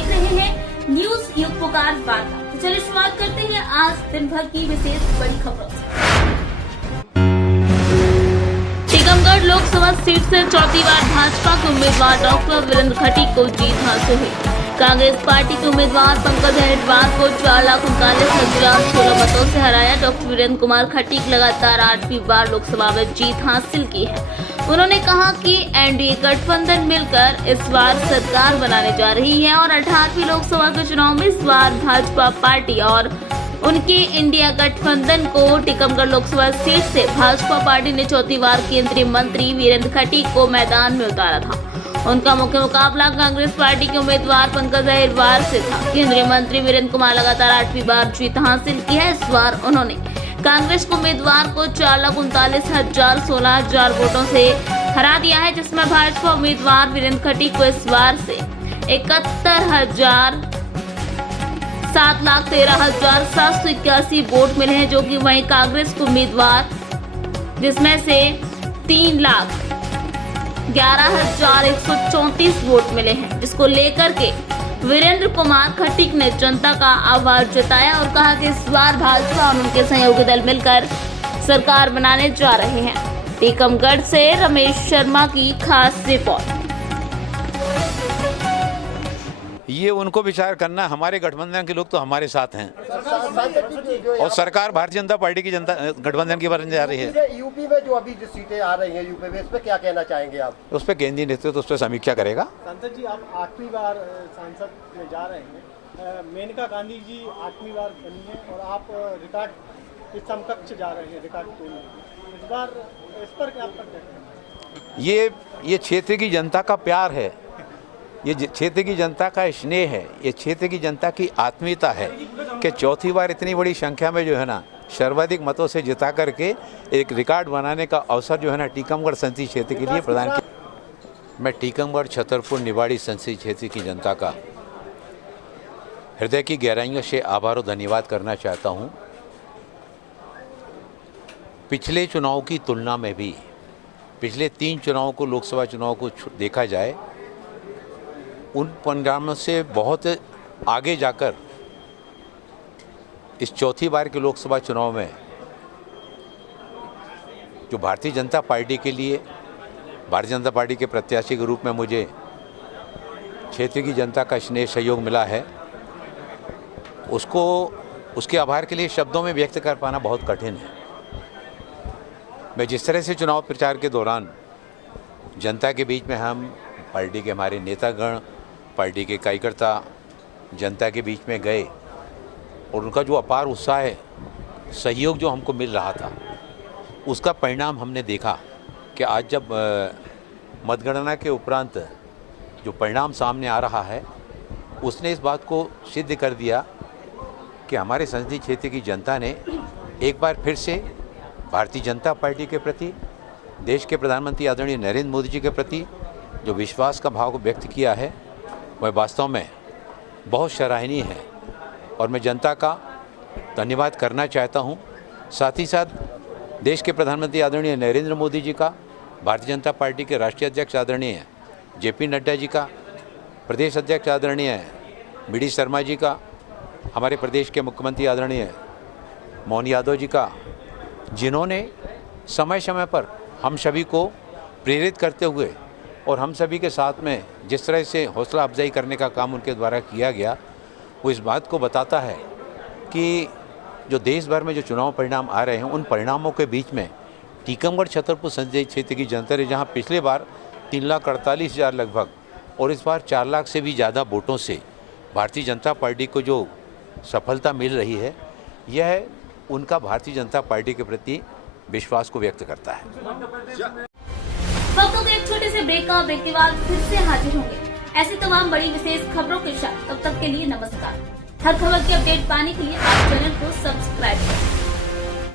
देख रहे हैं न्यूज युग पुकार वार्ता। तो चलिए शुरुआत करते हैं आज दिन भर की विशेष बड़ी खबरों से। टीकमगढ़ लोकसभा सीट से चौथी बार भाजपा के उम्मीदवार डॉक्टर वीरेंद्र खटीक को जीत हासिल हुई। कांग्रेस पार्टी के उम्मीदवार पंकज अहिरवार को 4,39,16 मतों से हराया। डॉक्टर वीरेंद्र कुमार खटीक लगातार 8वीं बार लोकसभा में जीत हासिल की है। उन्होंने कहा कि एनडीए गठबंधन मिलकर इस बार सरकार बनाने जा रही है और 18वीं लोकसभा के चुनाव में इस बार भाजपा पार्टी और उनके इंडिया गठबंधन को टीकमगढ़ लोकसभा सीट से भाजपा पार्टी ने चौथी बार केंद्रीय मंत्री वीरेंद्र खटीक को मैदान में उतारा था। उनका मुख्य मुकाबला कांग्रेस पार्टी के उम्मीदवार पंकज अहिरवार से था। केंद्रीय मंत्री वीरेंद्र कुमार लगातार 8वीं बार जीत हासिल की है। इस बार उन्होंने कांग्रेस के उम्मीदवार को 4,39,16 वोटों से हरा दिया है, जिसमें भाजपा उम्मीदवार वीरेंद्र खटीक को इस बार से 7,13,781 वोट मिले हैं, जो कि वहीं कांग्रेस के उम्मीदवार जिसमें से 3,11,134 वोट मिले हैं, जिसको लेकर के वीरेंद्र कुमार खटीक ने जनता का आभार जताया और कहा कि इस बार भाजपा और उनके सहयोगी दल मिलकर सरकार बनाने जा रहे हैं। टीकमगढ़ से रमेश शर्मा की खास रिपोर्ट। ये उनको विचार करना, हमारे गठबंधन के लोग तो हमारे साथ हैं और सरकार भारतीय जनता पार्टी की जनता गठबंधन की बनने जा रही है। यूपी में जो अभी सीटें आ रही हैं यूपी में, इस पे क्या कहना चाहेंगे आप? उस पर केंद्रीय नेतृत्व उस पर समीक्षा करेगा। सांसद जी, आप 8वीं बार सांसद में जा रहे हैं। मेनका गांधी जी 8वीं बार बनी है और आप रिकॉर्ड के समकक्ष जा रहे हैं, रिकॉर्ड तोड़ने। इस बार इस पर क्या आप कहते हैं? ये क्षेत्र की जनता का प्यार है, ये क्षेत्र की जनता का स्नेह है, ये क्षेत्र की जनता की आत्मीयता है कि चौथी बार इतनी बड़ी संख्या में जो है ना सर्वाधिक मतों से जिता करके एक रिकॉर्ड बनाने का अवसर जो है ना टीकमगढ़ संसदीय क्षेत्र के लिए प्रदान किया। मैं टीकमगढ़ छतरपुर निवाड़ी संसदीय क्षेत्र की जनता का हृदय की गहराइयों से आभार और धन्यवाद करना चाहता हूँ। पिछले चुनाव की तुलना में भी पिछले 3 चुनावों को, लोकसभा चुनाव को देखा जाए, उन परिणामों से बहुत आगे जाकर इस चौथी बार के लोकसभा चुनाव में जो भारतीय जनता पार्टी के लिए, भारतीय जनता पार्टी के प्रत्याशी के रूप में मुझे क्षेत्र की जनता का स्नेह सहयोग मिला है, उसके आभार के लिए शब्दों में व्यक्त कर पाना बहुत कठिन है। मैं जिस तरह से चुनाव प्रचार के दौरान जनता के बीच में हम पार्टी के हमारे नेतागण, पार्टी के कार्यकर्ता जनता के बीच में गए और उनका जो अपार उत्साह है, सहयोग जो हमको मिल रहा था, उसका परिणाम हमने देखा कि आज जब मतगणना के उपरांत जो परिणाम सामने आ रहा है, उसने इस बात को सिद्ध कर दिया कि हमारे संसदीय क्षेत्र की जनता ने एक बार फिर से भारतीय जनता पार्टी के प्रति, देश के प्रधानमंत्री आदरणीय नरेंद्र मोदी जी के प्रति जो विश्वास का भाव व्यक्त किया है, वह वास्तव में बहुत सराहनीय है और मैं जनता का धन्यवाद करना चाहता हूं। साथ ही साथ देश के प्रधानमंत्री आदरणीय नरेंद्र मोदी जी का, भारतीय जनता पार्टी के राष्ट्रीय अध्यक्ष आदरणीय जेपी नड्डा जी का, प्रदेश अध्यक्ष आदरणीय बी शर्मा जी का, हमारे प्रदेश के मुख्यमंत्री आदरणीय मोहन यादव जी का, जिन्होंने समय समय पर हम सभी को प्रेरित करते हुए और हम सभी के साथ में जिस तरह से हौसला अफजाई करने का काम उनके द्वारा किया गया, वो इस बात को बताता है कि जो देश भर में जो चुनाव परिणाम आ रहे हैं, उन परिणामों के बीच में टीकमगढ़ छतरपुर संसदीय क्षेत्र की जनता ने, जहां पिछले बार 3,48,000 लगभग और इस बार 4 लाख से भी ज़्यादा वोटों से भारतीय जनता पार्टी को जो सफलता मिल रही है, यह उनका भारतीय जनता पार्टी के प्रति विश्वास को व्यक्त करता है। वक्तों के एक छोटे से ब्रेक का ब्रेक के बाद फिर से हाजिर होंगे ऐसी तमाम बड़ी विशेष खबरों के साथ। तब तक के लिए नमस्कार। हर खबर की अपडेट पाने के लिए आप चैनल को सब्सक्राइब करें।